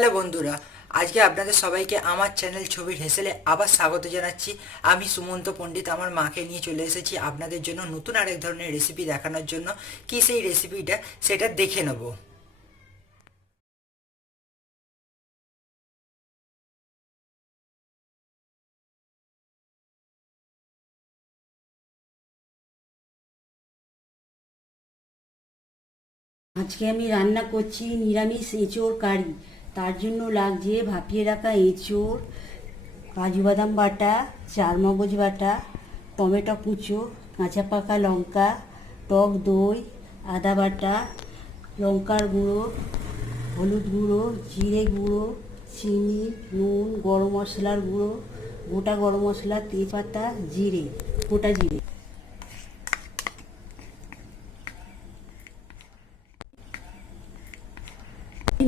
Hello বন্ধুরা, আজকে আপনাদের সবাইকে আমার চ্যানেল ছবির হেসেলে আবার স্বাগত জানাচ্ছি। আমি সুমন্ত পণ্ডিত আমার মাকে নিয়ে চলে এসেছি আপনাদের জন্য নতুন আরেক ধরনের রেসিপি দেখানোর জন্য। কি সেই রেসিপিটা সেটা দেখে নেব। আজকে আমি রান্না করছি নিরামিষ এঁচোড় কারি। তার জন্য লাগছে ভাপিয়ে রাখা এঁচোড়, কাজু বাদাম বাটা, চারমগজ বাটা, টমেটো কুচো, কাঁচা পাকা লঙ্কা, টক দই, আদা বাটা, লঙ্কার গুঁড়ো, হলুদ গুঁড়ো, জিরে গুঁড়ো, চিনি, নুন, গরম মশলার গুঁড়ো, গোটা গরম মশলা, তেজপাতা, জিরে, গোটা জিরে।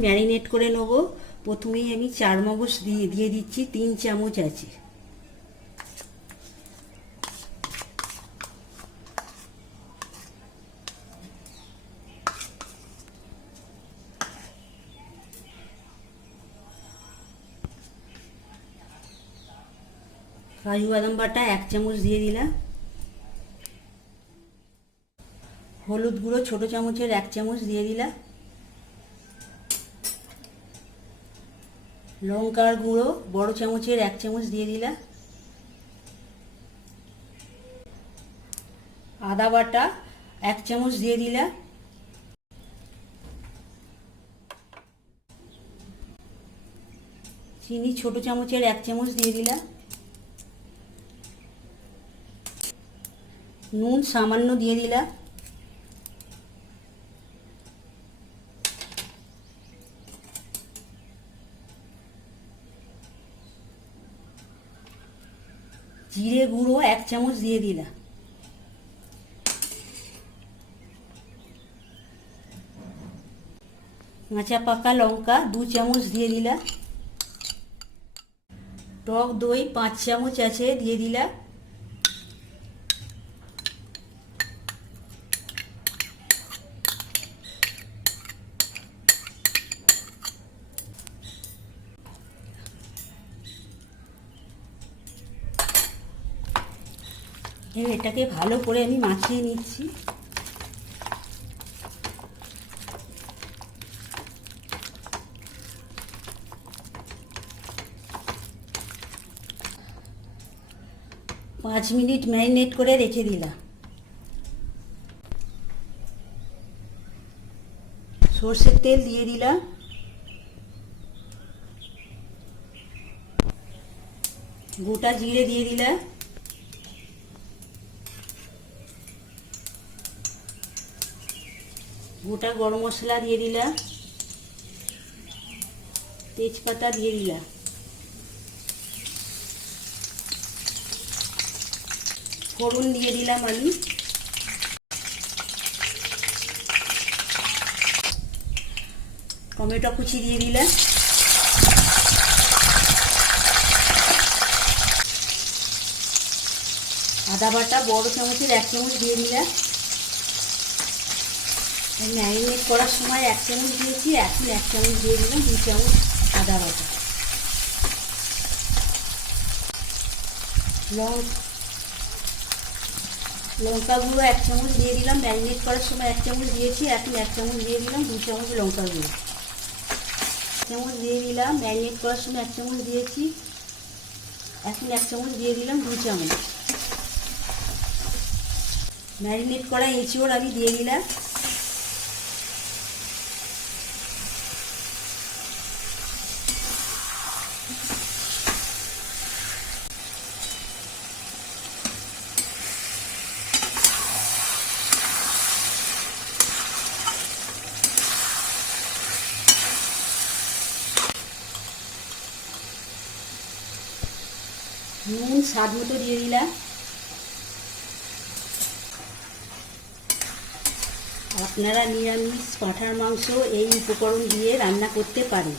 ম্যারিনেট করে নেব। প্রথমেই আমি চারমগজ দিয়ে দিচ্ছি, 3 চামচ আছে। কাজু বাদাম বাটা 1 চামচ দিয়ে দিলাম। হলুদ গুঁড়ো ছোট চামচের 1 চামচ দিয়ে দিলাম। লঙ্কার গুঁড়ো বড় চামচের 1 চামচ দিয়ে দিলাম। আদা বাটা 1 চামচ দিয়ে দিলাম। চিনি ছোট চামচের 1 চামচ দিয়ে দিলাম। নুন সামান্য দিয়ে দিলাম। জিরে গুঁড়ো 1 চামচ দিয়ে দিলাম। কাঁচা পাকা লঙ্কা 2 চামচ দিয়ে দিলাম। টক দই 5 চামচ আছে, দিয়ে দিলাম। এটাকে ভালো করে আমি মাখিয়ে নিচ্ছি। পাঁচ মিনিট ম্যারিনেট করে রেখে দিলাম। সর্ষের তেল দিয়ে দিলাম। গোটা জিরে দিয়ে দিলাম। গোটা গরম মশলা দিয়ে দিলাম। তেজপাতা দিয়ে দিলাম। ফোড়ন দিয়ে দিলাম আমি। টমেটো কুচি দিয়ে দিলাম। আদা বাটা বড় চামচের 1 চামচ দিয়ে দিলাম। ম্যারিনেট করার সময় 1 চামচ দিয়েছি, এখন 1 চামচ দিয়ে দিলাম, 2 চামচ আদা বাটা। লঙ্কা গুঁড়ো 1 চামচ দিয়ে দিলাম। ম্যারিনেট করার সময় 1 চামচ দিয়েছি, এখন 1 চামচ দিয়ে দিলাম, 2 চামচ লঙ্কা গুঁড়ো। 1 চামচ দিয়ে দিলাম। ম্যারিনেট করার সময় 1 চামচ দিয়েছি, এখন 1 চামচ দিয়ে দিলাম, 2 চামচ। ম্যারিনেট করা এঁচোড় আমি দিয়ে দিলাম। নুন স্বাদ মতো দিয়ে দিলাম। আপনারা নিরামিষ পাঁঠার মাংস এই উপকরণ দিয়ে রান্না করতে পারেন।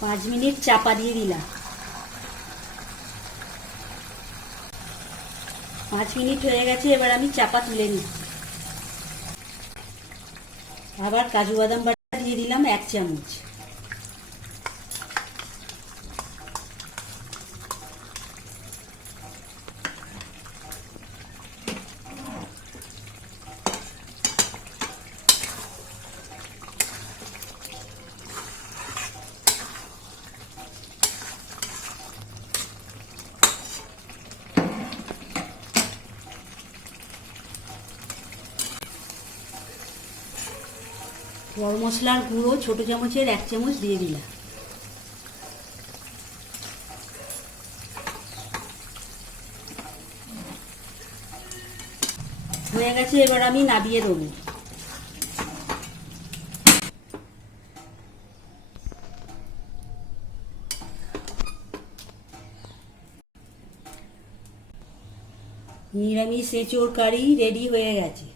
5 মিনিট চাপা দিয়ে দিলাম। 5 মিনিট হয়ে গেছে, এবার আমি চাপা তুলে নিচ্ছি। আবার কাজু বাদাম বাটা দিয়ে দিলাম 1 চামচ। গরম মশলার গুঁড়ো ছোট চামচের 1 চামচ দিয়ে দিলাম। হয়ে গেছে, এবার আমি নাবিয়ে দেবো। নিরামিষ এঁচোড় কারি রেডি হয়ে গেছে।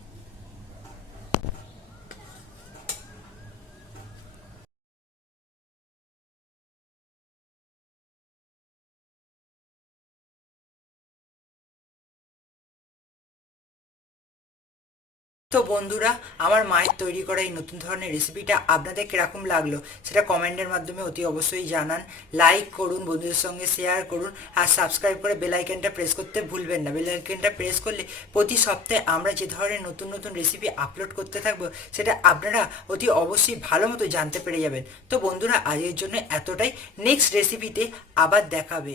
তো বন্ধুরা, আমার মায়ের তৈরি করা এই নতুন ধরনের রেসিপিটা আপনাদের কিরকম লাগলো সেটা কমেন্টের মাধ্যমে অতি অবশ্যই জানান। লাইক করুন, বন্ধুদের সঙ্গে শেয়ার করুন, আর সাবস্ক্রাইব করে বেল আইকনটা প্রেস করতে ভুলবেন না। বেল আইকনটা প্রেস করলে প্রতি সপ্তাহে আমরা যে ধরনের নতুন নতুন রেসিপি আপলোড করতে থাকবো সেটা আপনারা অতি অবশ্যই ভালো মতো জানতে পেরে যাবেন। তো বন্ধুরা, আজকের জন্য এতটাই। নেক্সট রেসিপিতে আবার দেখাবে।